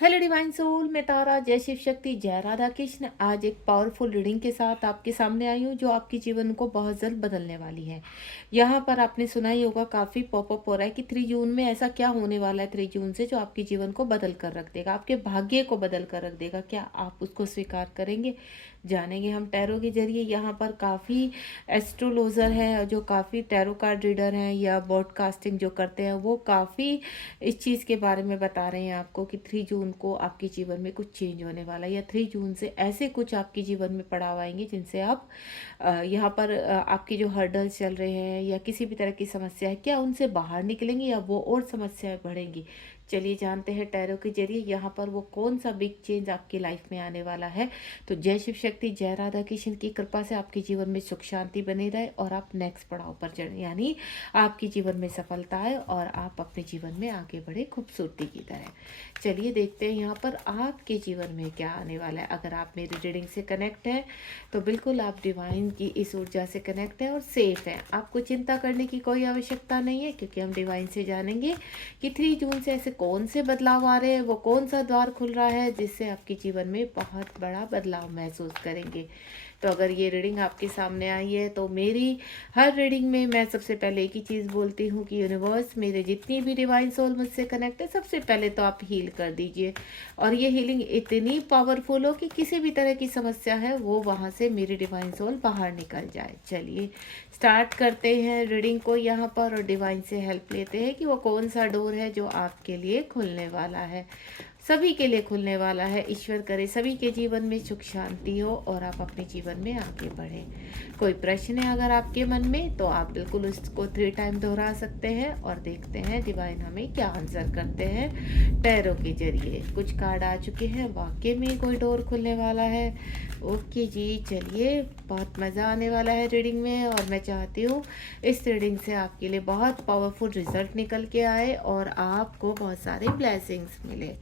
Hello divine soul, मैं तारा। जय शिव शक्ति, जय राधा कृष्ण। आज एक पावरफुल रीडिंग के साथ आपके सामने आई हूँ जो आपके जीवन को बहुत जल्द बदलने वाली है। यहाँ पर आपने सुना ही होगा, काफ़ी पॉपअप हो रहा है कि 3 जून में ऐसा क्या होने वाला है 3 जून से जो आपके जीवन को बदल कर रख देगा, आपके भाग्य को बदल कर रख देगा। क्या आप उसको स्वीकार करेंगे? जानेंगे हम टैरो के जरिए। यहाँ पर काफ़ी एस्ट्रोलॉजर हैं जो काफ़ी टैरो कार्ड रीडर हैं या ब्रॉडकास्टिंग जो करते हैं, वो काफ़ी इस चीज़ के बारे में बता रहे हैं आपको कि 3 जून को आपके जीवन में कुछ चेंज होने वाला है, या 3 जून से ऐसे कुछ आपके जीवन में पड़ाव आएंगे जिनसे आप यहाँ पर आपके जो हर्डल्स चल रहे हैं या किसी भी तरह की समस्या है, क्या उनसे बाहर निकलेंगे या वो और समस्याएं बढ़ेंगी। चलिए जानते हैं टैरो के जरिए यहाँ पर वो कौन सा बिग चेंज आपकी लाइफ में आने वाला है। तो जय शिव शक्ति, जय राधा कृष्ण की कृपा से आपके जीवन में सुख शांति बनी रहे और आप नेक्स्ट पड़ाव पर चढ़े, यानी आपके जीवन में सफलता है और आप अपने जीवन में आगे बढ़े खूबसूरती की तरह। चलिए देखते हैं यहाँ पर आपके जीवन में क्या आने वाला है। अगर आप मेरी रीडिंग से कनेक्ट हैं तो बिल्कुल आप डिवाइन की इस ऊर्जा से कनेक्ट हैं और सेफ हैं। आपको चिंता करने की कोई आवश्यकता नहीं है, क्योंकि हम डिवाइन से जानेंगे कि 3 जून से ऐसे कौन से बदलाव आ रहे हैं, वो कौन सा द्वार खुल रहा है जिससे आपके जीवन में बहुत बड़ा बदलाव महसूस करेंगे। तो अगर ये रीडिंग आपके सामने आई है तो मेरी हर रीडिंग में मैं सबसे पहले एक ही चीज़ बोलती हूँ कि यूनिवर्स, मेरे जितनी भी डिवाइन सोल मुझसे कनेक्ट है, सबसे पहले तो आप हील कर दीजिए। और ये हीलिंग इतनी पावरफुल हो कि किसी भी तरह की समस्या है वो वहाँ से मेरी डिवाइन सोल बाहर निकल जाए। चलिए स्टार्ट करते हैं रीडिंग को यहाँ पर, और डिवाइन से हेल्प लेते हैं कि वो कौन सा डोर है जो आपके लिए खुलने वाला है, सभी के लिए खुलने वाला है। ईश्वर करे सभी के जीवन में सुख शांति हो और आप अपने जीवन में आगे बढ़ें। कोई प्रश्न है अगर आपके मन में तो आप बिल्कुल उसको 3 टाइम दोहरा सकते हैं और देखते हैं डिवाइन हमें क्या आंसर करते हैं टैरो के जरिए। कुछ कार्ड आ चुके हैं, वाकई में कोई डोर खुलने वाला है। ओके जी, चलिए बहुत मज़ा आने वाला है रीडिंग में, और मैं चाहती हूँ इस रीडिंग से आपके लिए बहुत पावरफुल रिजल्ट निकल के आए और आपको बहुत सारे ब्लेसिंग्स मिले।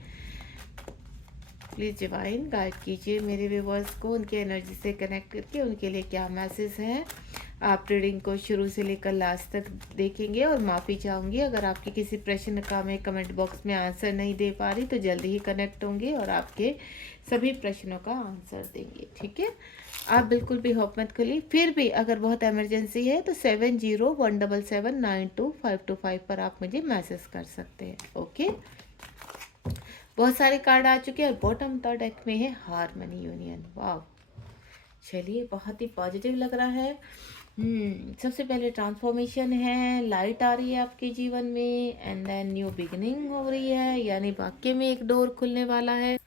प्लीज़ डिवाइन गाइड कीजिए मेरे व्यूवर्स को, उनके एनर्जी से कनेक्ट करके उनके लिए क्या मैसेज हैं। आप रीडिंग को शुरू से लेकर लास्ट तक देखेंगे, और माफ़ी चाहूँगी अगर आपके किसी प्रश्न का मैं कमेंट बॉक्स में आंसर नहीं दे पा रही, तो जल्दी ही कनेक्ट होंगे और आपके सभी प्रश्नों का आंसर देंगे। ठीक है, आप बिल्कुल भी होप मत खोलिए। फिर भी अगर बहुत इमरजेंसी है तो 7017792525 पर आप मुझे मैसेज कर सकते हैं। ओके, बहुत सारे कार्ड आ चुके हैं। बॉटम थर्ड डेक में है हारमनी यूनियन। वाह, चलिए बहुत ही पॉजिटिव लग रहा है। सबसे पहले ट्रांसफॉर्मेशन है, लाइट आ रही है आपके जीवन में, एंड देन न्यू बिगिनिंग हो रही है, यानी वाकई में एक डोर खुलने वाला है।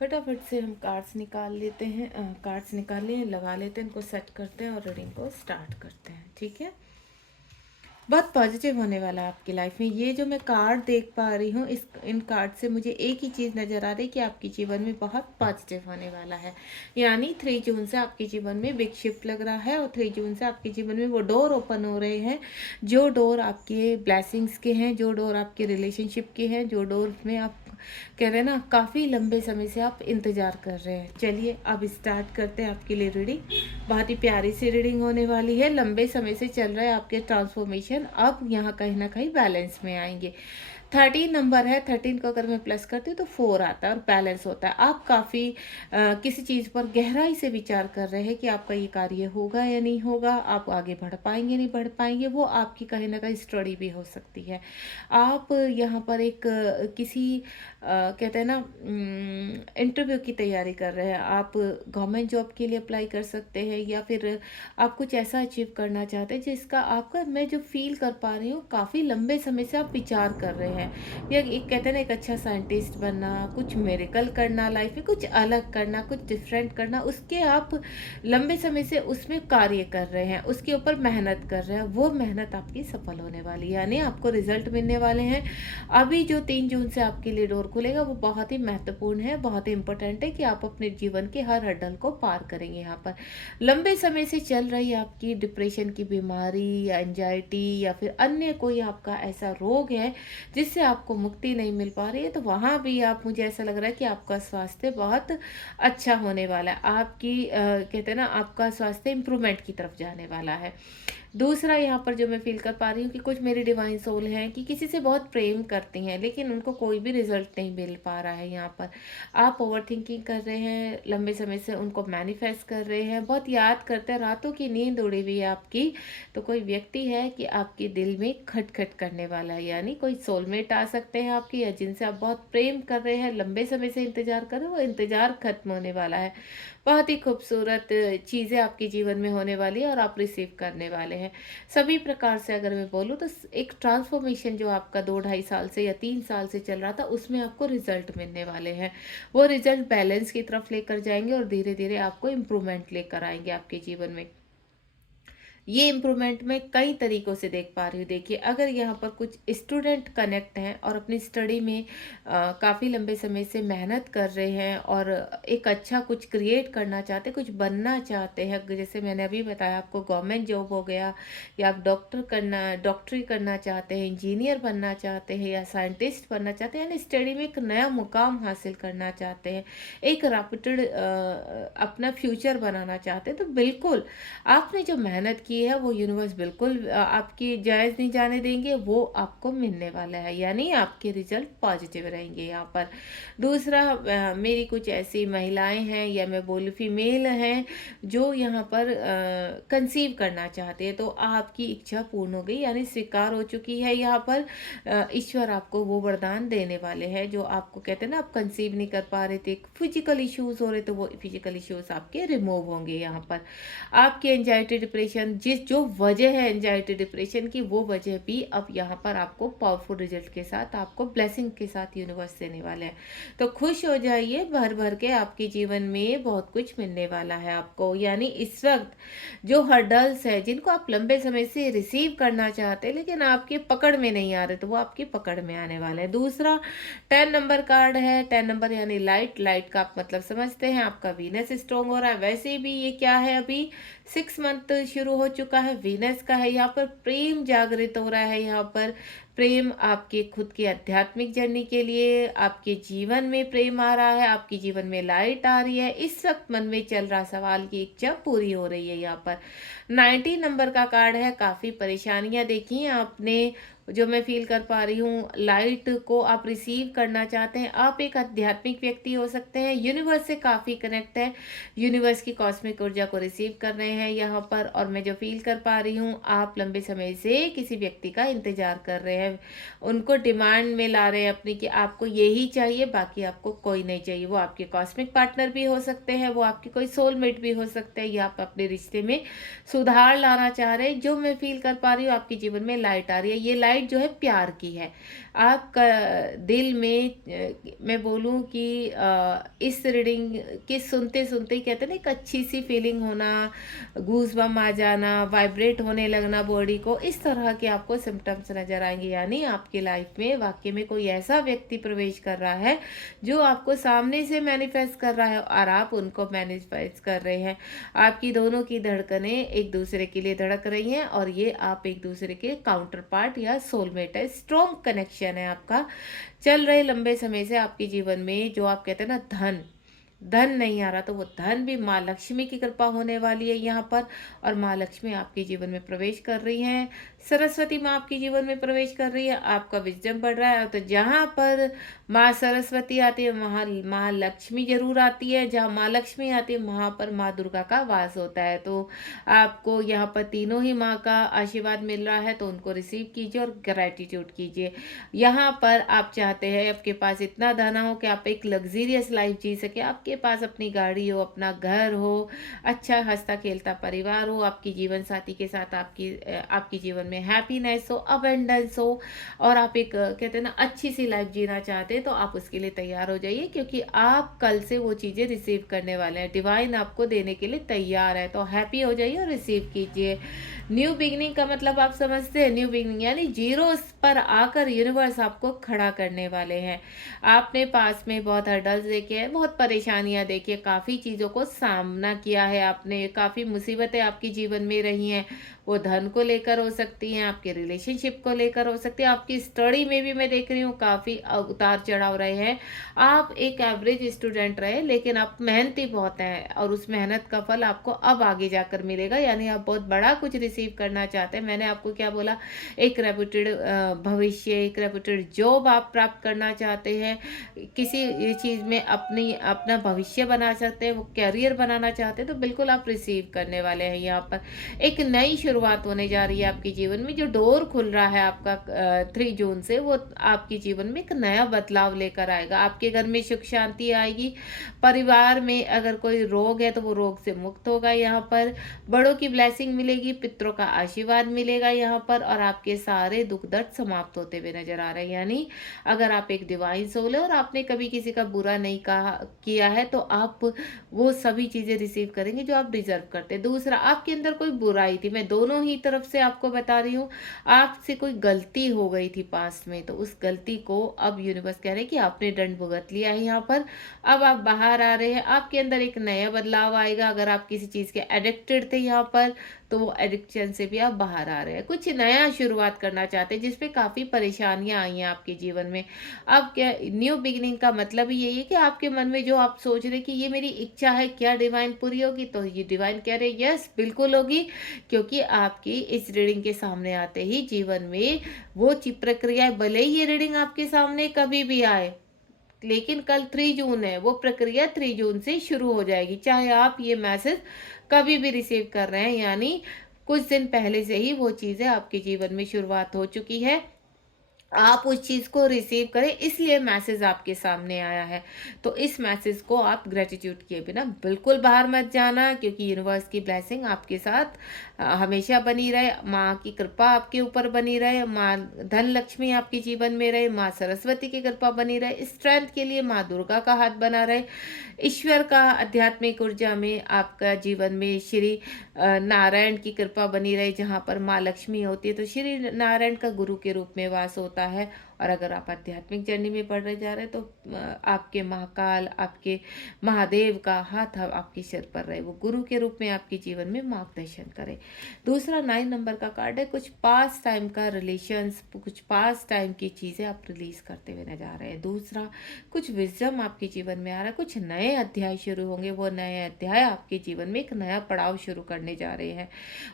फटाफट से हम कार्ड्स निकाल लेते हैं, कार्ड्स निकाल लिए, लगा लेते हैं, इनको सेट करते हैं और रीडिंग को स्टार्ट करते हैं। ठीक है, बहुत पॉजिटिव होने वाला है आपकी लाइफ में। ये जो मैं कार्ड देख पा रही हूँ, इस इन कार्ड से मुझे एक ही चीज़ नज़र आ रही है कि आपके जीवन में बहुत पॉजिटिव होने वाला है। यानी 3 जून से आपके जीवन में बिग शिफ्ट लग रहा है, और 3 जून से आपके जीवन में वो डोर ओपन हो रहे हैं जो डोर आपके ब्लेसिंग्स के हैं, जो डोर आपके रिलेशनशिप के हैं, जो डोर में आप कह रहे हैं ना काफ़ी लंबे समय से आप इंतज़ार कर रहे हैं। चलिए अब स्टार्ट करते हैं आपके लिए रीडिंग। बहुत ही प्यारी सी रीडिंग होने वाली है। लंबे समय से चल रहा है आपके ट्रांसफॉर्मेशन, अब यहाँ कहीं ना कहीं बैलेंस में आएंगे। 13 नंबर है, 13 को अगर मैं प्लस करती हूँ तो 4 आता है और बैलेंस होता है। आप काफ़ी किसी चीज़ पर गहराई से विचार कर रहे हैं कि आपका ये कार्य होगा या नहीं होगा, आप आगे बढ़ पाएंगे नहीं बढ़ पाएंगे, वो आपकी कहीं ना कहीं स्टडी भी हो सकती है। आप यहाँ पर एक किसी कहते हैं ना इंटरव्यू की तैयारी कर रहे हैं, आप गवर्नमेंट जॉब के लिए अप्लाई कर सकते हैं, या फिर आप कुछ ऐसा अचीव करना चाहते हैं जिसका आपका, मैं जो फील कर पा रही हूँ, काफ़ी लंबे समय से आप विचार कर रहे हैं। या एक कहते हैं ना, एक अच्छा साइंटिस्ट बनना, कुछ मेरेकल करना लाइफ में, कुछ अलग करना, कुछ डिफरेंट करना, उसके आप लंबे समय से उसमें कार्य कर रहे हैं, उसके ऊपर मेहनत कर रहे हैं। वो मेहनत आपकी सफल होने वाली है, यानी आपको रिजल्ट मिलने वाले हैं। अभी जो 3 जून से आपके लिए डोर खुलेगा वो बहुत ही महत्वपूर्ण है, बहुत ही इंपॉर्टेंट है कि आप अपने जीवन के हर हर्डल को पार करेंगे। यहाँ पर लंबे समय से चल रही आपकी डिप्रेशन की बीमारी या एंजाइटी या फिर अन्य कोई आपका ऐसा रोग है जिससे आपको मुक्ति नहीं मिल पा रही है, तो वहाँ भी आप, मुझे ऐसा लग रहा है कि आपका स्वास्थ्य बहुत अच्छा होने वाला है। आपकी कहते हैं ना, आपका स्वास्थ्य इंप्रूवमेंट की तरफ जाने वाला है। दूसरा यहाँ पर जो मैं फ़ील कर पा रही हूँ कि कुछ मेरी डिवाइन सोल हैं कि किसी से बहुत प्रेम करती हैं, लेकिन उनको कोई भी रिज़ल्ट नहीं मिल पा रहा है यहाँ पर। आप ओवरथिंकिंग कर रहे हैं, लंबे समय से उनको मैनिफेस्ट कर रहे हैं, बहुत याद करते हैं, रातों की नींद उड़ी हुई है आपकी। तो कोई व्यक्ति है कि आपके दिल में खटखट करने वाला है, यानी कोई सोलमेट आ सकते हैं आपकी, या जिनसे आप बहुत प्रेम कर रहे हैं, लंबे समय से इंतज़ार कर रहे हो, वो इंतज़ार खत्म होने वाला है। बहुत ही खूबसूरत चीज़ें आपके जीवन में होने वाली है और आप रिसीव करने वाले हैं। सभी प्रकार से अगर मैं बोलूँ तो एक ट्रांसफॉर्मेशन जो आपका 2 ढाई साल से या 3 साल से चल रहा था, उसमें आपको रिजल्ट मिलने वाले हैं। वो रिजल्ट बैलेंस की तरफ लेकर जाएंगे और धीरे धीरे आपको इम्प्रूवमेंट लेकर आएंगे आपके जीवन में। ये इम्प्रूवमेंट मैं कई तरीकों से देख पा रही हूँ। देखिए, अगर यहाँ पर कुछ स्टूडेंट कनेक्ट हैं और अपनी स्टडी में काफ़ी लंबे समय से मेहनत कर रहे हैं और एक अच्छा कुछ क्रिएट करना चाहते हैं, कुछ बनना चाहते हैं, जैसे मैंने अभी बताया आपको, गवर्नमेंट जॉब हो गया, या आप डॉक्टरी करना चाहते हैं, इंजीनियर बनना चाहते हैं, या साइंटिस्ट बनना चाहते हैं, यानी स्टडी में एक नया मुकाम हासिल करना चाहते हैं, एक रेपुटेड अपना फ्यूचर बनाना चाहते हैं, तो बिल्कुल आपने जो मेहनत की है वो यूनिवर्स बिल्कुल आपकी जायज़ नहीं जाने देंगे, वो आपको मिलने वाला है, यानी आपके रिजल्ट पॉजिटिव रहेंगे यहाँ पर। दूसरा, मेरी कुछ ऐसी महिलाएं हैं या मैं बोलूँ फीमेल हैं जो यहाँ पर कंसीव करना चाहते हैं, तो आपकी इच्छा पूर्ण हो गई, यानी स्वीकार हो चुकी है यहाँ पर। ईश्वर आपको वो वरदान देने वाले हैं जो आपको कहते हैं ना, आप कंसीव नहीं कर पा रहे थे, फिजिकल इश्यूज हो रहे, तो वो फिजिकल इश्यूज आपके रिमूव होंगे यहाँ पर। आपकी एंजाइटी डिप्रेशन, जिस जो वजह है एंजाइटी डिप्रेशन की, वो वजह भी अब यहाँ पर आपको पावरफुल रिजल्ट के साथ, आपको ब्लेसिंग के साथ यूनिवर्स देने वाले हैं। तो खुश हो जाइए, भर भर के आपके जीवन में बहुत कुछ मिलने वाला है आपको। यानी इस वक्त जो हर्डल्स है, जिनको आप लंबे समय से रिसीव करना चाहते हैं लेकिन आपकी पकड़ में नहीं आ रहे, तो वो आपकी पकड़ में आने वाले हैं। दूसरा, 10 नंबर कार्ड है। 10 नंबर यानी लाइट। लाइट का आप मतलब समझते हैं, आपका वीनस स्ट्रॉन्ग हो रहा है। वैसे भी ये क्या है, अभी 6 मंथ शुरू हो चुका है, वीनस का है, यहाँ पर प्रेम जागृत हो रहा है। यहाँ पर प्रेम आपके खुद की आध्यात्मिक जर्नी के लिए, आपके जीवन में प्रेम आ रहा है, आपके जीवन में लाइट आ रही है। इस वक्त मन में चल रहा सवाल की इच्छा पूरी हो रही है यहाँ पर। 19 नंबर का कार्ड है। काफ़ी परेशानियां देखी हैं आपने, जो मैं फील कर पा रही हूँ। लाइट को आप रिसीव करना चाहते हैं, आप एक आध्यात्मिक व्यक्ति हो सकते हैं, यूनिवर्स से काफ़ी कनेक्ट है, यूनिवर्स की कॉस्मिक ऊर्जा को रिसीव कर रहे हैं यहाँ पर। और मैं जो फील कर पा रही हूँ, आप लंबे समय से किसी व्यक्ति का इंतजार कर रहे हैं, उनको डिमांड में ला रहे हैं अपनी कि आपको यही चाहिए, बाकी आपको कोई नहीं चाहिए। वो आपके कॉस्मिक पार्टनर भी हो सकते हैं, वो आपके कोई सोलमेट भी हो सकते हैं, या आप अपने रिश्ते में सुधार लाना चाह रहे हैं। जो मैं फील कर पा रही हूँ, आपके जीवन में लाइट आ रही है। ये लाइट जो है प्यार की है। आपका दिल में मैं बोलूँ कि इस रीडिंग के सुनते सुनते ही कहते हैं ना, एक अच्छी सी फीलिंग होना, गूज़बम्प आ जाना, वाइब्रेट होने लगना बॉडी को, इस तरह के आपको सिम्टम्स नजर आएंगे। यानी आपकी लाइफ में वाकई में कोई ऐसा व्यक्ति प्रवेश कर रहा है जो आपको सामने से मैनिफेस्ट कर रहा है और आप उनको मैनिफेस्ट कर रहे हैं। आपकी दोनों की धड़कनें एक दूसरे के लिए धड़क रही हैं और ये आप एक दूसरे के काउंटर पार्ट या सोलमेट है। स्ट्रॉन्ग कनेक्शन है आपका, चल रहे लंबे समय से आपके जीवन में। जो आप कहते हैं ना, धन धन नहीं आ रहा, तो वो धन भी माँ लक्ष्मी की कृपा होने वाली है यहाँ पर। और माँ लक्ष्मी आपके जीवन में प्रवेश कर रही हैं, सरस्वती माँ आपके जीवन में प्रवेश कर रही है, आपका विजडम बढ़ रहा है। तो जहाँ पर माँ सरस्वती आती है, वहाँ माँ लक्ष्मी जरूर आती है। जहाँ माँ लक्ष्मी आती है, वहाँ पर माँ दुर्गा का वास होता है। तो आपको यहाँ पर तीनों ही माँ का आशीर्वाद मिल रहा है, तो उनको रिसीव कीजिए और ग्रैटिट्यूड कीजिए। यहाँ पर आप चाहते हैं आपके पास इतना धन हो कि आप एक लग्जीरियस लाइफ जी सके, आपके पास अपनी गाड़ी हो, अपना घर हो, अच्छा हंसता खेलता परिवार हो, आपकी जीवन साथी के साथ आपकी जीवन में हैप्पीनेस हो, अबेंडेंस हो, और आप एक कहते हैं ना, अच्छी सी लाइफ जीना चाहते हैं, तो आप उसके लिए तैयार हो जाइए, क्योंकि आप कल से वो चीज़ें रिसीव करने वाले हैं। डिवाइन आपको देने के लिए तैयार है, तो हैप्पी हो जाइए और रिसीव कीजिए। न्यू बिगनिंग का मतलब आप समझते हैं, न्यू बिगनिंग यानी जीरो पर आकर यूनिवर्स आपको खड़ा करने वाले हैं। आपने पास में बहुत हर्डल्स देखे हैं, बहुत परेशानियां देखी है, काफ़ी चीज़ों को सामना किया है आपने, काफ़ी मुसीबतें आपके जीवन में रही हैं। वो धन को लेकर हो सकती हैं, आपके रिलेशनशिप को लेकर हो सकती है, आपकी स्टडी में भी मैं देख रही हूँ काफ़ी उतार चढ़ाव रहे हैं। आप एक एवरेज स्टूडेंट रहे, लेकिन आप मेहनती बहुत हैं और उस मेहनत का फल आपको अब आगे जाकर मिलेगा, यानी आप बहुत बड़ा कुछ रिसीव करना चाहते हैं, मैंने आपको क्या बोला, एक रेपुटेड भविष्य, एक रेपुटेड जॉब आप प्राप्त करना चाहते हैं, किसी ये चीज़ में अपनी अपना भविष्य बना सकते हैं, वो करियर बनाना चाहते हैं, तो बिल्कुल आप रिसीव करने वाले हैं यहाँ पर। एक नई शुरुआत होने जा रही है आपके जीवन में, जो डोर खुल रहा है आपका 3 जून से, वो आपके जीवन में एक नया बदलाव लेकर आएगा। आपके घर में सुख शांति आएगी, परिवार में अगर कोई रोग है तो वो रोग से मुक्त होगा यहाँ पर, बड़ों की ब्लेसिंग मिलेगी, पितरों का आशीर्वाद मिलेगा यहाँ पर, और आपके सारे दुख दर्द समाप्त होते हुए नजर आ रहे हैं। यानी अगर आप एक डिवाइन सोल है और आपने कभी किसी का बुरा नहीं कहा किया है, तो आप वो सभी चीज़ें रिसीव करेंगे जो आप डिजर्व करते हैं। दूसरा, आपके अंदर कोई बुराई थी, मैं दोनों ही तरफ से आपको बता रही हूँ, आपसे कोई गलती हो गई थी पास्ट में, तो उस गलती को अब यूनिवर्स कह रहे हैं कि आपने दंड भुगत लिया है यहाँ पर, अब आप बाहर आ रहे हैं, आपके अंदर एक नया बदलाव आएगा। अगर आप किसी चीज़ के एडिक्टेड थे यहाँ पर, तो वो एडिक्शन से भी आप बाहर आ रहे हैं, कुछ नया शुरुआत करना चाहते हैं जिसपे काफ़ी परेशानियां आई हैं आपके जीवन में। अब क्या, न्यू बिगिनिंग का मतलब ही यही है कि आपके मन में जो आप सोच रहे कि ये मेरी इच्छा है, क्या डिवाइन पूरी होगी, तो ये डिवाइन कह रहे हैं यस बिल्कुल होगी, क्योंकि आपकी इस रीडिंग के सामने आते ही जीवन में वो प्रक्रिया, भले ही ये रीडिंग आपके सामने कभी भी आए, लेकिन कल 3 जून है, वो प्रक्रिया 3 जून से शुरू हो जाएगी, चाहे आप ये मैसेज कभी भी रिसीव कर रहे हैं। यानी कुछ दिन पहले से ही वो चीज़ें आपके जीवन में शुरुआत हो चुकी है, आप उस चीज़ को रिसीव करें, इसलिए मैसेज आपके सामने आया है। तो इस मैसेज को आप ग्रेटिट्यूड किए बिना बिल्कुल बाहर मत जाना, क्योंकि यूनिवर्स की ब्लेसिंग आपके साथ हमेशा बनी रहे, माँ की कृपा आपके ऊपर बनी रहे, माँ धन लक्ष्मी आपके जीवन में रहे, माँ सरस्वती की कृपा बनी रहे, स्ट्रेंथ के लिए माँ दुर्गा का हाथ बना रहे, ईश्वर का आध्यात्मिक ऊर्जा में आपका जीवन में श्री नारायण की कृपा बनी रहे, जहाँ पर माँ लक्ष्मी होती है तो श्री नारायण का गुरु के रूप में वास होता है। और अगर आप आध्यात्मिक जर्नी में बढ़ रहे जा रहे हैं, तो आपके महाकाल, आपके महादेव का हाथ आपके सिर पर रहे, वो गुरु के रूप में आपके जीवन में मार्गदर्शन करे। दूसरा 9 नंबर का कार्ड है, कुछ पास टाइम का रिलेशंस, कुछ पास टाइम की चीज़ें आप रिलीज करते हुए नजर आ रहे हैं। दूसरा, कुछ विजडम आपके जीवन में आ रहा है, कुछ नए अध्याय शुरू होंगे, वो नए अध्याय आपके जीवन में एक नया पड़ाव शुरू करने जा रहे हैं,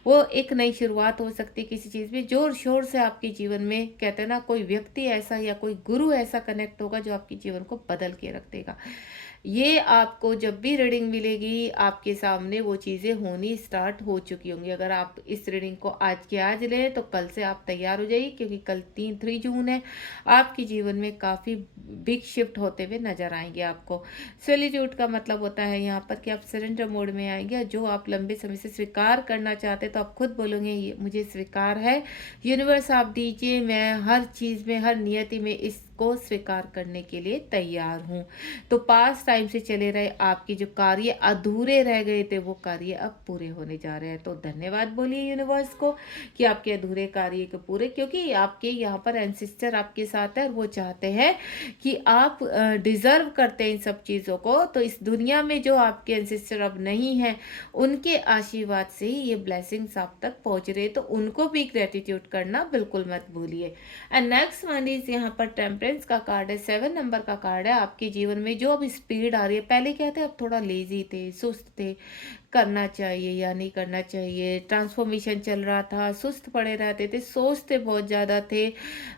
वो एक नई शुरुआत हो सकती है किसी चीज़ में, जोर शोर से आपके जीवन में, कहते हैं ना, कोई व्यक्ति ऐसा या कोई गुरु ऐसा कनेक्ट होगा जो आपके जीवन को बदल के रख देगा। ये आपको जब भी रीडिंग मिलेगी, आपके सामने वो चीज़ें होनी स्टार्ट हो चुकी होंगी। अगर आप इस रीडिंग को आज के आज लें, तो कल से आप तैयार हो जाइए, क्योंकि कल 3 जून है, आपके जीवन में काफ़ी बिग शिफ्ट होते हुए नजर आएंगे आपको। सॉलिट्यूड का मतलब होता है यहाँ पर कि आप सरेंडर मोड में आएंगे, जो आप लंबे समय से स्वीकार करना चाहते हैं, तो आप खुद बोलोगे ये मुझे स्वीकार है, यूनिवर्स आप दीजिए, मैं हर चीज़ में, हर नियति में इसको स्वीकार करने के लिए तैयार हूँ। तो पास टाइम से चले रहे आपके जो कार्य अधूरे रह गए थे, वो कार्य अब पूरे होने जा रहे हैं। तो धन्यवाद बोलिए यूनिवर्स को कि आपके अधूरे कार्य को पूरे, क्योंकि आपके यहाँ पर एंसेस्टर आपके साथ है और वो चाहते हैं कि आप डिजर्व करते हैं इन सब चीज़ों को। तो इस दुनिया में जो आपके एंसेस्टर अब नहीं है, उनके आशीर्वाद से ही ये ब्लेसिंग्स आप तक पहुंच रहे, तो उनको भी ग्रेटिट्यूड करना बिल्कुल मत भूलिए। एंड नेक्स्ट वन इज यहाँ पर टेम्परेंस का कार्ड है, 7 नंबर का कार्ड है। आपके जीवन में जो अब स्पीड आ रही है, पहले क्या थे, अब थोड़ा लेजी थे, सुस्त थे, करना चाहिए या नहीं करना चाहिए, ट्रांसफॉर्मेशन चल रहा था, सुस्त पड़े रहते थे, सोचते बहुत ज़्यादा थे,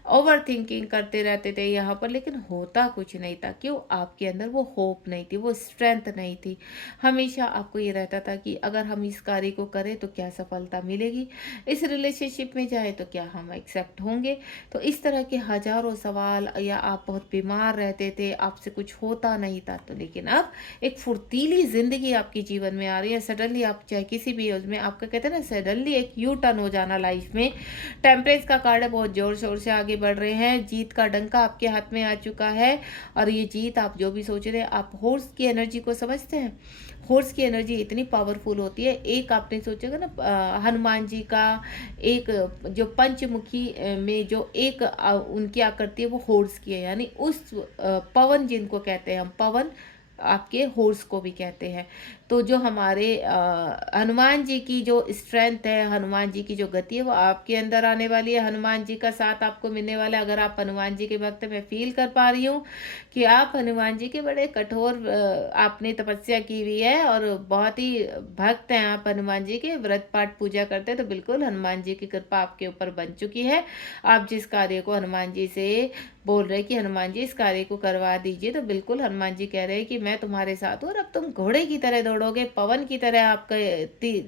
ओवर थिंकिंग करते रहते थे यहाँ पर, लेकिन होता कुछ नहीं था। क्यों? आपके अंदर वो होप नहीं थी, वो स्ट्रेंथ नहीं थी। हमेशा आपको ये रहता था कि अगर हम इस कार्य को करें तो क्या सफलता मिलेगी, इस रिलेशनशिप में जाए तो क्या हम एक्सेप्ट होंगे। तो इस तरह के हजारों सवाल, या आप बहुत बीमार रहते थे, आपसे कुछ होता नहीं था। तो लेकिन अब एक फुर्तीली जिंदगी आपके जीवन में आ रही है, सडनली आप चाहे किसी भी एज में, आपका कहते हैं ना, सडनली एक यू टर्न हो जाना लाइफ में। टेम्परेंस का कार्ड है, बहुत जोर शोर से आगे बढ़ रहे हैं, जीत का डंका आपके हाथ में आ चुका है, और ये जीत आप जो भी सोच रहे हैं, आप हॉर्स की एनर्जी को समझते हैं। हॉर्स की एनर्जी इतनी पावरफुल होती है, एक आपने सोचेगा ना, हनुमान जी का एक जो पंचमुखी में जो एक उनकी आकृति है, वो हॉर्स की है, यानी उस पवन जिनको कहते हैं हम, पवन आपके हॉर्स को भी कहते हैं। तो जो हमारे हनुमान जी की जो स्ट्रेंथ है, हनुमान जी की जो गति है, वो आपके अंदर आने वाली है। हनुमान जी का साथ आपको मिलने वाला है। अगर आप हनुमान जी के भक्त, मैं फ़ील कर पा रही हूँ कि आप हनुमान जी के बड़े कठोर आपने तपस्या की हुई है और बहुत ही भक्त हैं आप हनुमान जी के, व्रत पाठ पूजा करते हैं, तो बिल्कुल हनुमान जी की कृपा आपके ऊपर बन चुकी है। आप जिस कार्य को हनुमान जी से बोल रहे हैं कि हनुमान जी इस कार्य को करवा दीजिए, तो बिल्कुल हनुमान जी कह रहे हैं कि मैं तुम्हारे साथ हूँ और अब तुम घोड़े की तरह दौड़ोगे, पवन की तरह आपका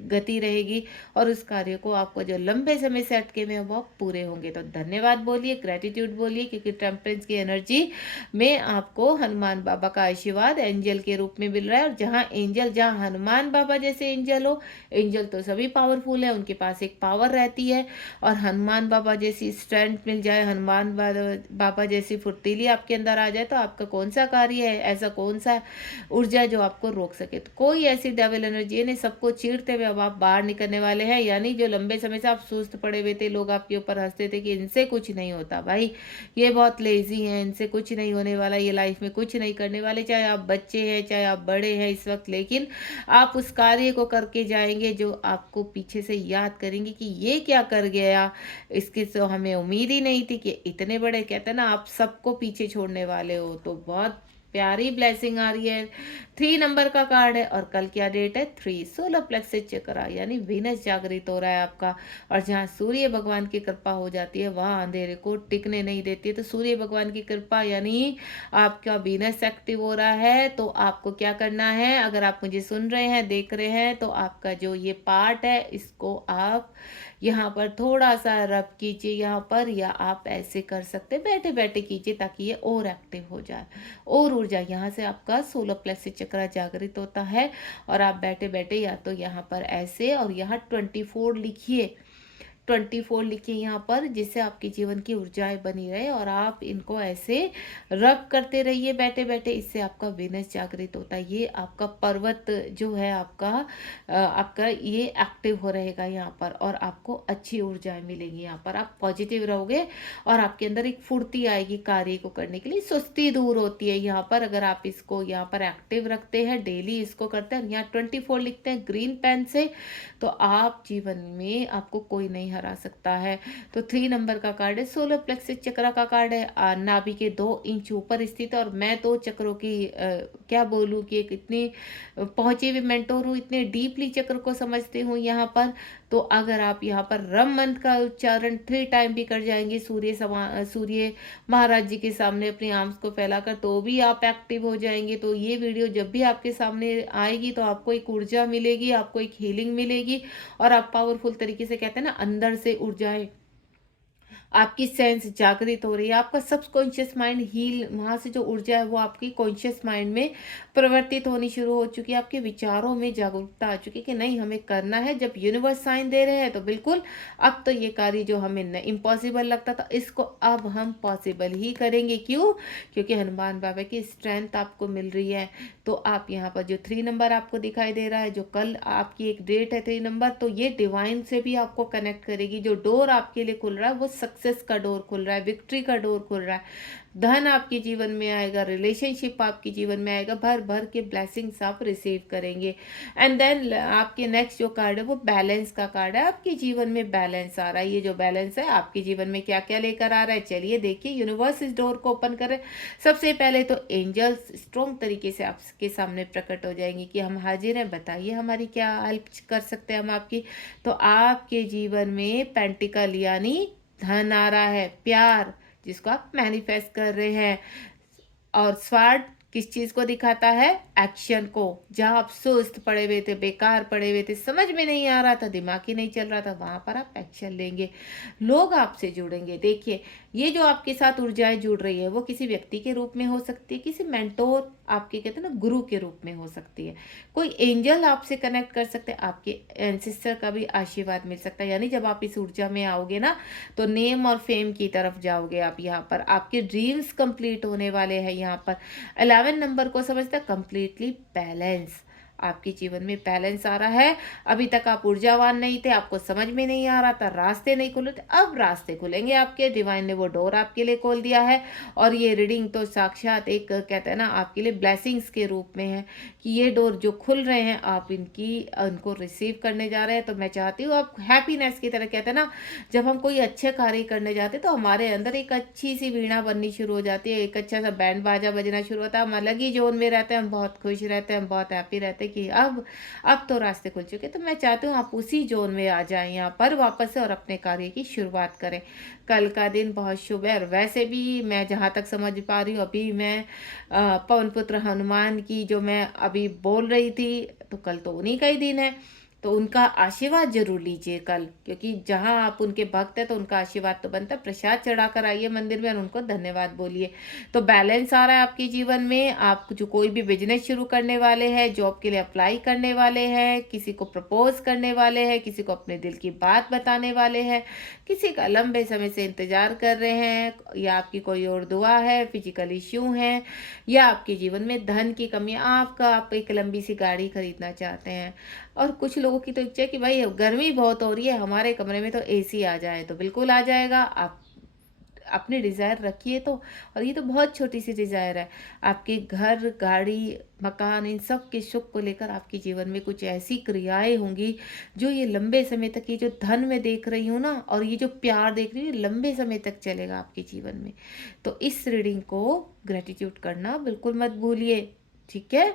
गति रहेगी और उस कार्य को आपको जो लंबे समय से अटके हुए हैं वो आप पूरे होंगे। तो धन्यवाद बोलिए, ग्रेटिट्यूड बोलिए, क्योंकि टेम्परेंस की एनर्जी में आपको हनुमान बाबा का आशीर्वाद एंजल के रूप में मिल रहा है। और जहाँ एंजल, जहाँ हनुमान बाबा जैसे एंजल हो, एंजल तो सभी पावरफुल है, उनके पास एक पावर रहती है, और हनुमान बाबा जैसी स्ट्रेंथ मिल जाए, हनुमान बाबा जैसी फुर्तीली आपके अंदर आ जाए, तो आपका कौन सा कार्य है, ऐसा कौन सा ऊर्जा है जो आपको रोक सके। तो कोई ऐसी डेविल एनर्जी नहीं, सबको चीरते हुए अब आप बाहर निकलने वाले हैं। यानी जो लंबे समय से आप सुस्त पड़े हुए थे, लोग आपके ऊपर हंसते थे कि इनसे कुछ नहीं होता भाई, ये बहुत लेजी हैं, इनसे कुछ नहीं होने वाला, ये लाइफ में कुछ नहीं करने वाले, चाहे आप बच्चे हैं चाहे आप बड़े हैं इस वक्त, लेकिन आप उस कार्य को करके जाएंगे जो आपको पीछे से याद करेंगे कि ये क्या कर गया, इसकी तो हमें उम्मीद ही नहीं थी कि इतने बड़े, कहते हैं ना, आप सबको पीछे छोड़ने वाले हो। तो बहुत प्यारी ब्लेसिंग आ रही है। 3 नंबर का कार्ड है और कल क्या डेट है, 3, सोलर प्लेक्स चक्रा, यानी वीनस जागृत हो रहा है आपका। और जहाँ सूर्य भगवान की कृपा हो जाती है वहाँ अंधेरे को टिकने नहीं देती है। तो सूर्य भगवान की कृपा यानी आपका वीनस एक्टिव हो रहा है। तो आपको क्या करना है, अगर आप मुझे सुन रहे हैं, देख रहे हैं, तो आपका जो ये पार्ट है इसको आप यहाँ पर थोड़ा सा रब कीजिए यहाँ पर, या आप ऐसे कर सकते बैठे बैठे कीजिए ताकि ये और एक्टिव हो जाए और ऊर्जा यहाँ से आपका सोलर प्लेक्स चक्र जागृत होता है। और आप बैठे बैठे या तो यहाँ पर ऐसे और यहाँ 24 लिखिए, 24 लिखिए यहाँ पर, जिससे आपके जीवन की ऊर्जाएं बनी रहे और आप इनको ऐसे रब करते रहिए बैठे बैठे। इससे आपका वेनस जागृत होता है। ये आपका पर्वत जो है आपका ये एक्टिव हो रहेगा यहाँ पर और आपको अच्छी ऊर्जाएं मिलेंगी। यहाँ पर आप पॉजिटिव रहोगे और आपके अंदर एक फुर्ती आएगी कार्य को करने के लिए, सुस्ती दूर होती है यहाँ पर। अगर आप इसको यहाँ पर एक्टिव रखते हैं, डेली इसको करते हैं, यहाँ 24 लिखते हैं ग्रीन पेन से, तो आप जीवन में आपको कोई नहीं हरा सकता है। तो 3 नंबर का कार्ड है, सोलर प्लेक्स चक्र का कार्ड है, नाभि के 2 इंच ऊपर स्थित है। और मैं तो चक्रों की क्या बोलूँ कि एक इतनी पहुंची हुई मेंटोर हूँ, इतने डीपली चक्र को समझती हूँ यहाँ पर। तो अगर आप यहाँ पर रम मंत्र का उच्चारण 3 टाइम भी कर जाएंगे सूर्य महाराज जी के सामने अपनी आर्म्स को फैलाकर, तो भी आप एक्टिव हो जाएंगे। तो ये वीडियो जब भी आपके सामने आएगी तो आपको एक ऊर्जा मिलेगी, आपको एक हीलिंग मिलेगी और आप पावरफुल तरीके से, कहते हैं ना, अंदर से ऊर्जाएं, आपकी सेंस जागृत हो रही है, आपका सबकॉन्शियस माइंड हील, वहाँ से जो ऊर्जा है वो आपकी कॉन्शियस माइंड में परिवर्तित होनी शुरू हो चुकी है। आपके विचारों में जागरूकता आ चुकी है कि नहीं, हमें करना है। जब यूनिवर्स साइन दे रहे हैं तो बिल्कुल अब तो ये कार्य जो हमें इम्पॉसिबल लगता था, इसको अब हम पॉसिबल ही करेंगे। क्यों? क्योंकि हनुमान बाबा की स्ट्रेंथ आपको मिल रही है। तो आप यहाँ पर जो 3 नंबर आपको दिखाई दे रहा है, जो कल आपकी एक डेट है 3 नंबर, तो ये डिवाइन से भी आपको कनेक्ट करेगी। जो डोर आपके लिए खुल रहा है वो सक्सेस का डोर खुल रहा है, विक्ट्री का डोर खुल रहा है, धन आपके जीवन में आएगा, रिलेशनशिप आपके जीवन में आएगा, भर भर के ब्लेसिंग्स आप रिसीव करेंगे। एंड देन आपके नेक्स्ट जो कार्ड है वो बैलेंस का कार्ड है। आपके जीवन में बैलेंस आ रहा है। ये जो बैलेंस है आपके जीवन में क्या क्या लेकर आ रहा है, चलिए देखिए। यूनिवर्स इस डोर को ओपन करे। सबसे पहले तो एंजल्स स्ट्रॉन्ग तरीके से आपके सामने प्रकट हो जाएंगे कि हम हाजिर हैं, बताइए हमारी क्या हेल्प कर सकते हैं हम आपकी। तो आपके जीवन में पेंटिकल यानी धन आ रहा है, प्यार जिसको आप मैनिफेस्ट कर रहे हैं, और स्वार्ड किस चीज को दिखाता है, एक्शन को। जहां आप सुस्त पड़े हुए थे, बेकार पड़े हुए थे, समझ में नहीं आ रहा था, दिमाग ही नहीं चल रहा था, वहां पर आप एक्शन लेंगे, लोग आपसे जुड़ेंगे। देखिए, ये जो आपके साथ ऊर्जाएं जुड़ रही है वो किसी व्यक्ति के रूप में हो सकती है, किसी मेंटोर, आपके कहते हैं ना गुरु के रूप में हो सकती है, कोई एंजल आपसे कनेक्ट कर सकते हैं, आपके एंसेस्टर का भी आशीर्वाद मिल सकता है। यानी जब आप इस ऊर्जा में आओगे ना, तो नेम और फेम की तरफ जाओगे आप। यहाँ पर आपके ड्रीम्स कंप्लीट होने वाले हैं। यहाँ पर 11 नंबर को समझता, कंप्लीटली बैलेंस। आपके जीवन में बैलेंस आ रहा है। अभी तक आप ऊर्जावान नहीं थे, आपको समझ में नहीं आ रहा था, रास्ते नहीं खुले थे, अब रास्ते खुलेंगे आपके। डिवाइन ने वो डोर आपके लिए खोल दिया है। और ये रीडिंग तो साक्षात एक कहते हैं ना आपके लिए ब्लेसिंग्स के रूप में है कि ये डोर जो खुल रहे हैं आप उनको रिसीव करने जा रहे हैं। तो मैं चाहती हूँ आप हैप्पीनेस की तरह, कहते हैं ना जब हम कोई अच्छे कार्य करने जाते हैं तो हमारे अंदर एक अच्छी सी वीणा बननी शुरू हो जाती है, एक अच्छा सा बैंड बाजा बजना शुरू होता है, हम अलग ही जोन में रहते हैं, हम बहुत खुश रहते हैं, हम बहुत हैप्पी रहते हैं कि अब तो रास्ते खुल चुके। तो मैं चाहती हूँ आप उसी जोन में आ जाएं यहाँ पर वापस से और अपने कार्य की शुरुआत करें। कल का दिन बहुत शुभ है। और वैसे भी मैं जहाँ तक समझ पा रही हूँ, अभी मैं पवन पुत्र हनुमान की जो मैं अभी बोल रही थी, तो कल तो उन्हीं का ही दिन है, तो उनका आशीर्वाद जरूर लीजिए कल, क्योंकि जहां आप उनके भक्त हैं तो उनका आशीर्वाद तो बनता है। प्रसाद चढ़ाकर आइए मंदिर में और उनको धन्यवाद बोलिए। तो बैलेंस आ रहा है आपके जीवन में। आप जो कोई भी बिजनेस शुरू करने वाले हैं, जॉब के लिए अप्लाई करने वाले हैं, किसी को प्रपोज करने वाले हैं, किसी को अपने दिल की बात बताने वाले हैं, किसी का लंबे समय से इंतजार कर रहे हैं, या आपकी कोई और दुआ है, फिजिकल इश्यू है, या आपके जीवन में धन की कमी, आप एक लंबी सी गाड़ी खरीदना चाहते हैं, और कुछ लोगों की तो इच्छा है कि भाई गर्मी बहुत हो रही है, हमारे कमरे में तो एसी आ जाए, तो बिल्कुल आ जाएगा। आप अपनी डिज़ायर रखिए तो। और ये तो बहुत छोटी सी डिज़ायर है। आपके घर, गाड़ी, मकान, इन सब के सुख को लेकर आपके जीवन में कुछ ऐसी क्रियाएं होंगी जो ये लंबे समय तक, ये जो धन में देख रही हूँ ना, और ये जो प्यार देख रही हूँ, ये लंबे समय तक चलेगा आपके जीवन में। तो इस रीडिंग को ग्रेटिट्यूड करना बिल्कुल मत भूलिए, ठीक है।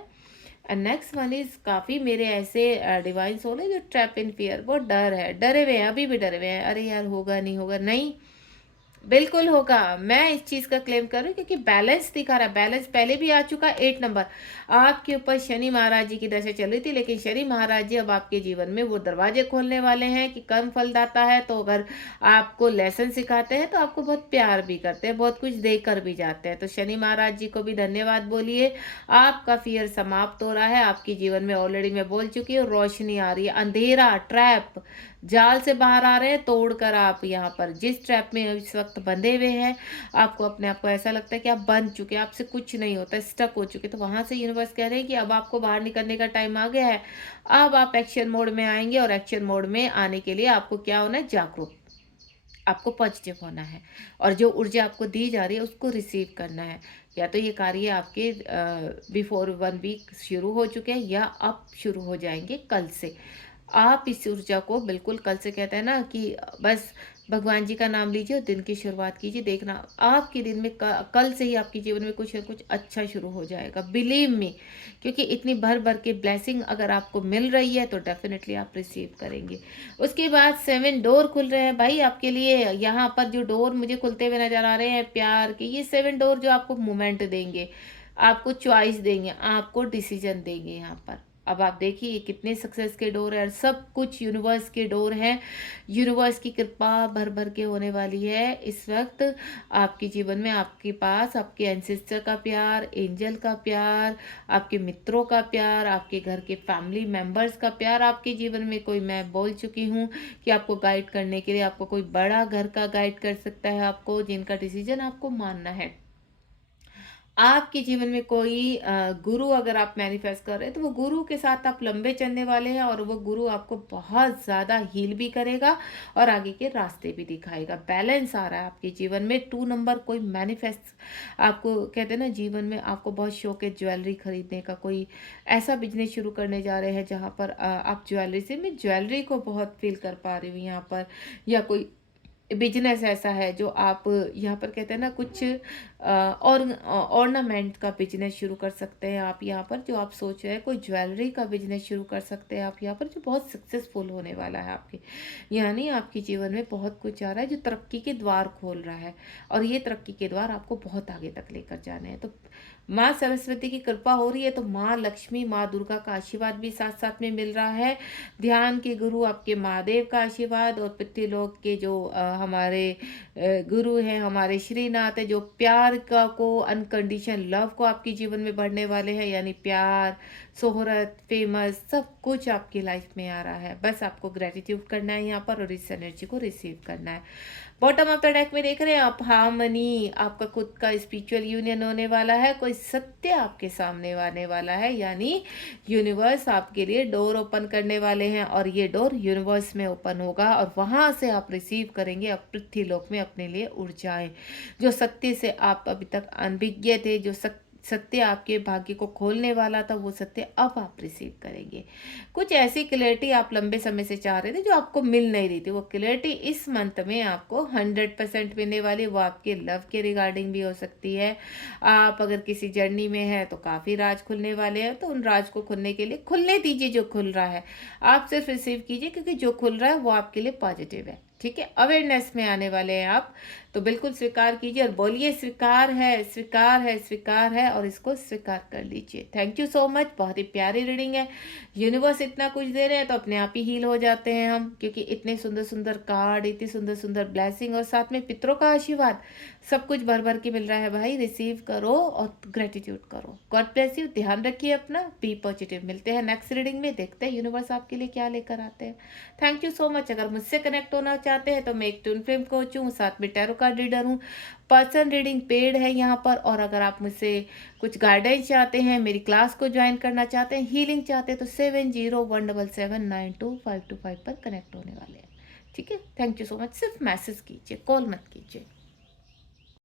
एंड नेक्स्ट वन इज, काफ़ी मेरे ऐसे डिवाइन सोल है जो ट्रैप इन फियर, वो डर है, डरे हुए हैं, अभी भी डरे हुए हैं, अरे यार होगा नहीं होगा नहीं, बिल्कुल होगा। मैं इस चीज का क्लेम कर रही हूँ क्योंकि बैलेंस दिखा रहा है। बैलेंस पहले भी आ चुका है। 8 नंबर आपके ऊपर शनि महाराज जी की दशा चल रही थी, लेकिन शनि महाराज जी अब आपके जीवन में वो दरवाजे खोलने वाले हैं कि कर्म फलदाता है। तो अगर आपको लेसन सिखाते हैं तो आपको बहुत प्यार भी करते हैं, बहुत कुछ देकर भी जाते हैं। तो शनि महाराज जी को भी धन्यवाद बोलिए। आपका फियर समाप्त हो रहा है आपके जीवन में। ऑलरेडी मैं बोल चुकी हूँ, रोशनी आ रही है, अंधेरा, ट्रैप, जाल से बाहर आ रहे हैं तोड़कर। आप यहाँ पर जिस ट्रैप में इस वक्त बंधे हुए हैं, आपको अपने आप को ऐसा लगता है कि आप बंध चुके हैं, आपसे कुछ नहीं होता, स्टक हो चुके, तो वहां से यूनिवर्स कह रहे हैं कि अब आपको बाहर निकलने का टाइम आ गया है। अब आप एक्शन मोड में आएंगे, और एक्शन मोड में आने के लिए आपको क्या होना है, जागरूक, आपको पॉजिटिव होना है, और जो ऊर्जा आपको दी जा रही है उसको रिसीव करना है। या तो ये कार्य आपके बिफोर 1 वीक शुरू हो चुके हैं, या अब शुरू हो जाएंगे कल से। आप इस ऊर्जा को बिल्कुल कल से, कहते हैं ना कि बस भगवान जी का नाम लीजिए और दिन की शुरुआत कीजिए, देखना आपके दिन में कल से ही आपके जीवन में कुछ ना कुछ अच्छा शुरू हो जाएगा, बिलीव मी। क्योंकि इतनी भर भर के ब्लेसिंग अगर आपको मिल रही है तो डेफिनेटली आप रिसीव करेंगे। उसके बाद 7 डोर खुल रहे हैं भाई आपके लिए। यहाँ पर जो डोर मुझे खुलते हुए नजर आ रहे हैं प्यार के, ये 7 डोर जो आपको मोमेंट देंगे, आपको चॉइस देंगे, आपको डिसीजन देंगे यहाँ पर। अब आप देखिए कितने सक्सेस के डोर है, और सब कुछ यूनिवर्स के डोर हैं। यूनिवर्स की कृपा भर भर के होने वाली है इस वक्त आपके जीवन में। आपके पास आपके एंसेस्टर का प्यार, एंजल का प्यार, आपके मित्रों का प्यार, आपके घर के फैमिली मेंबर्स का प्यार, आपके जीवन में कोई, मैं बोल चुकी हूँ कि आपको गाइड करने के लिए आपको कोई बड़ा घर का गाइड कर सकता है, आपको जिनका डिसीजन आपको मानना है। आपके जीवन में कोई गुरु अगर आप मैनिफेस्ट कर रहे हैं, तो वो गुरु के साथ आप लंबे चलने वाले हैं, और वो गुरु आपको बहुत ज़्यादा हील भी करेगा और आगे के रास्ते भी दिखाएगा। बैलेंस आ रहा है आपके जीवन में। 2 नंबर, कोई मैनिफेस्ट, आपको कहते हैं ना जीवन में आपको बहुत शौक है ज्वेलरी खरीदने का, कोई ऐसा बिजनेस शुरू करने जा रहे हैं जहाँ पर आप ज्वेलरी से, मैं ज्वेलरी को बहुत फील कर पा रही हूँ यहाँ पर। या कोई बिजनेस ऐसा है जो आप यहाँ पर कहते हैं ना कुछ और ऑर्नामेंट का बिजनेस शुरू कर सकते हैं आप यहाँ पर, जो आप सोच रहे हैं। कोई ज्वेलरी का बिजनेस शुरू कर सकते हैं आप यहाँ पर, जो बहुत सक्सेसफुल होने वाला है आपके। यानी आपके जीवन में बहुत कुछ आ रहा है जो तरक्की के द्वार खोल रहा है, और ये तरक्की के द्वार आपको बहुत आगे तक लेकर जाने हैं। तो माँ सरस्वती की कृपा हो रही है, तो माँ लक्ष्मी, माँ दुर्गा का आशीर्वाद भी साथ साथ में मिल रहा है। ध्यान के गुरु आपके महादेव का आशीर्वाद, और पितृलोक के जो हमारे गुरु हैं, हमारे श्रीनाथ है, जो प्यार का को, अनकंडीशन लव को आपके जीवन में बढ़ने वाले हैं। यानी प्यार, शोहरत, फेमस, सब कुछ आपकी लाइफ में आ रहा है। बस आपको ग्रेटिट्यूड करना है यहाँ पर, और इस एनर्जी को रिसीव करना है। बॉटम ऑफ द डेक में देख रहे हैं आप हार्मनी, आपका खुद का स्पिरिचुअल यूनियन होने वाला है। कोई सत्य आपके सामने आने वाला है, यानी यूनिवर्स आपके लिए डोर ओपन करने वाले हैं और ये डोर यूनिवर्स में ओपन होगा और वहाँ से आप रिसीव करेंगे अब पृथ्वी लोक में अपने लिए ऊर्जाएं। जो सत्य से आप अभी तक अनभिज्ञ थे, जो सत्य आपके भाग्य को खोलने वाला था, वो सत्य अब आप रिसीव करेंगे। कुछ ऐसी क्लैरिटी आप लंबे समय से चाह रहे थे जो आपको मिल नहीं रही थी, वो क्लैरिटी इस मंथ में आपको 100% मिलने वाली। वो आपके लव के रिगार्डिंग भी हो सकती है। आप अगर किसी जर्नी में है तो काफ़ी राज खुलने वाले हैं, तो उन राज को खुलने के लिए खुलने दीजिए। जो खुल रहा है आप सिर्फ रिसीव कीजिए, क्योंकि जो खुल रहा है वो आपके लिए पॉजिटिव है। ठीक है, अवेयरनेस में आने वाले हैं आप, तो बिल्कुल स्वीकार कीजिए और बोलिए स्वीकार है, स्वीकार है, स्वीकार है, और इसको स्वीकार कर लीजिए। Thank you so much. बहुत ही प्यारी रीडिंग है। यूनिवर्स इतना कुछ दे रहे हैं तो अपने आप ही हील हो जाते हैं हम, क्योंकि इतने सुंदर सुंदर कार्ड, इतनी सुंदर सुंदर ब्लेसिंग और साथ में पितरों का आशीर्वाद, सब कुछ भर भर के मिल रहा है भाई। रिसीव करो और ग्रेटिट्यूड करो। God bless you. ध्यान रखिए अपना, बी पॉजिटिव। मिलते हैं नेक्स्ट रीडिंग में, देखते हैं यूनिवर्स आपके लिए क्या लेकर आते हैं। Thank you so much. अगर मुझसे कनेक्ट होना चाहते हैं तो मैं एक ट्विन फ्लेम कोच हूँ, साथ में टैरो कार्ड रीडर हूँ। पर्सन रीडिंग पेड है यहाँ पर, और अगर आप मुझसे कुछ गाइडेंस चाहते हैं, मेरी क्लास को ज्वाइन करना चाहते हैं, हीलिंग चाहते हैं, तो 7017792525 पर कनेक्ट होने वाले हैं। ठीक है, थैंक यू सो मच। सिर्फ मैसेज कीजिए, कॉल मत कीजिए।